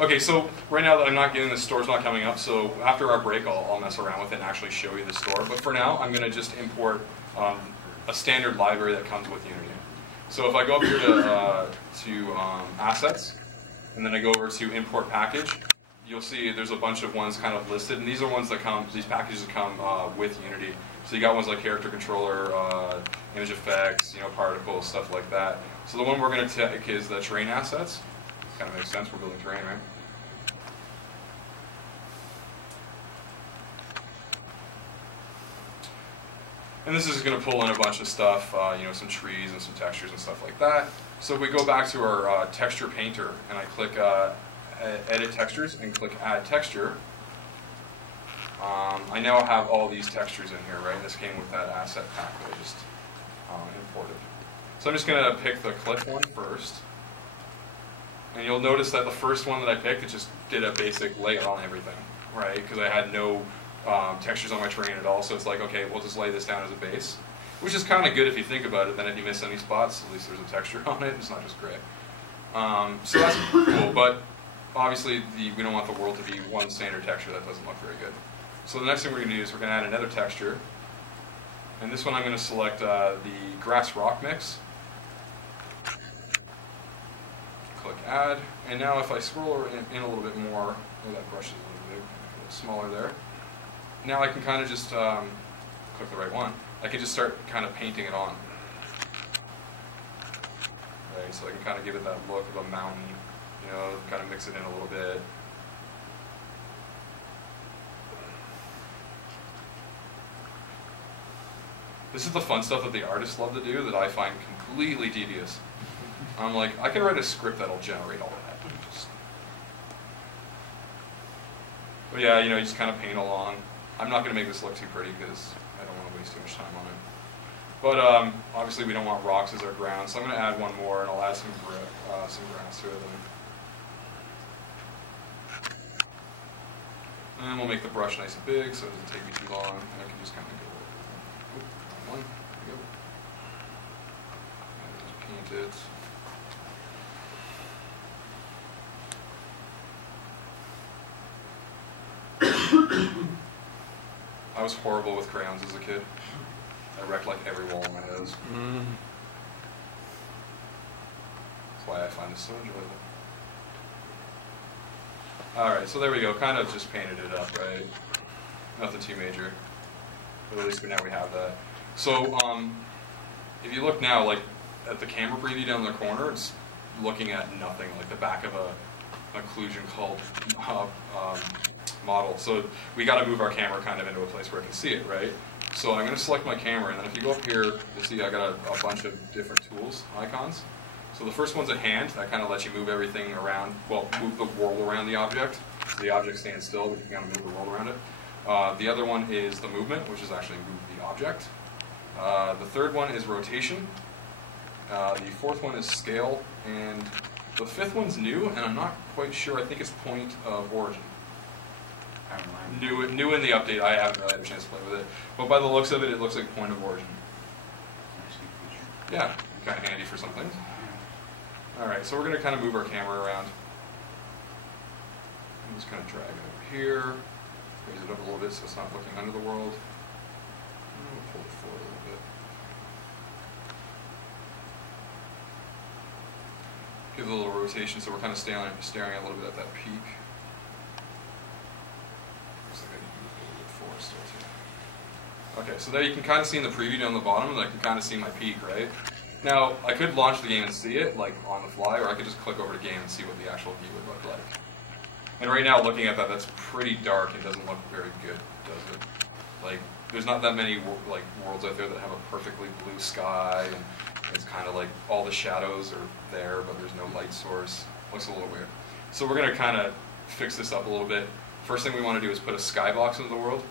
Okay, so right now that I'm not getting the store's not coming up, so after our break I'll mess around with it and actually show you the store. But for now, I'm going to just import a standard library that comes with Unity. So if I go up here to Assets, and then I go over to Import Package, you'll see there's a bunch of ones kind of listed, and these are ones that come, these packages that come with Unity. So you got ones like Character Controller, Image Effects, Particles, stuff like that. So the one we're going to take is the Terrain Assets. Kind of makes sense, we're building terrain, right? And this is going to pull in a bunch of stuff, some trees and some textures and stuff like that. So if we go back to our texture painter and I click Edit Textures and click Add Texture, I now have all these textures in here, right? This came with that asset pack that I just imported. So I'm just going to pick the cliff one first. And you'll notice that the first one that I picked, it just did a basic layout on everything, right? Because I had no textures on my terrain at all, so it's like, okay, we'll just lay this down as a base. Which is kind of good if you think about it, then if you miss any spots, at least there's a texture on it, it's not just gray. So that's cool, but obviously we don't want the world to be one standard texture, that doesn't look very good. So the next thing we're going to do is we're going to add another texture. And this one I'm going to select the grass rock mix. Click Add, and now if I scroll in a little bit more, oh, that brush is a little big, a little smaller there. Now I can kind of just click the right one. I can just start kind of painting it on. Right, so I can kind of give it that look of a mountain, kind of mix it in a little bit. This is the fun stuff that the artists love to do that I find completely tedious. I'm like, I can write a script that'll generate all of that. But yeah, you just kind of paint along. I'm not going to make this look too pretty because I don't want to waste too much time on it. But obviously we don't want rocks as our ground, so I'm going to add one more and I'll add some grass to it. And we'll make the brush nice and big so it doesn't take me too long. And I can just kind of go, one, there we go. And just paint it. I was horrible with crayons as a kid. I wrecked like every wall in my nose. That's why I find this so enjoyable. Alright, so there we go. Kind of just painted it up, right? Nothing too major. But at least now we have that. So, if you look now, like, at the camera preview down in the corner, it's looking at nothing, like the back of a occlusion called model. So we got to move our camera kind of into a place where I can see it, right? So I'm going to select my camera, and then if you go up here, you'll see I got a bunch of different tools, icons. So the first one's a hand. That kind of lets you move everything around, well, move the world around the object. So the object stands still, but you can kind of move the world around it. The other one is the movement, which is actually move the object. The third one is rotation. The fourth one is scale. And the fifth one's new, and I'm not quite sure. I think it's point of origin. New in the update. I haven't really had a chance to play with it. But by the looks of it, it looks like point of origin. Yeah, kind of handy for some things. Alright, so we're going to kind of move our camera around. I'm just kind of drag it over here. Raise it up a little bit so it's not looking under the world. We'll pull it forward a little bit. Give it a little rotation so we're kind of staring a little bit at that peak. Okay, so there you can kind of see in the preview down the bottom, and I can kind of see my peak, right? Now, I could launch the game and see it, like, on the fly, or I could just click over to game and see what the actual view would look like. And right now, looking at that, that's pretty dark and doesn't look very good, does it? Like, there's not that many, like, worlds out there that have a perfectly blue sky, and it's kind of like all the shadows are there, but there's no light source. Looks a little weird. So we're going to kind of fix this up a little bit. First thing we want to do is put a skybox into the world.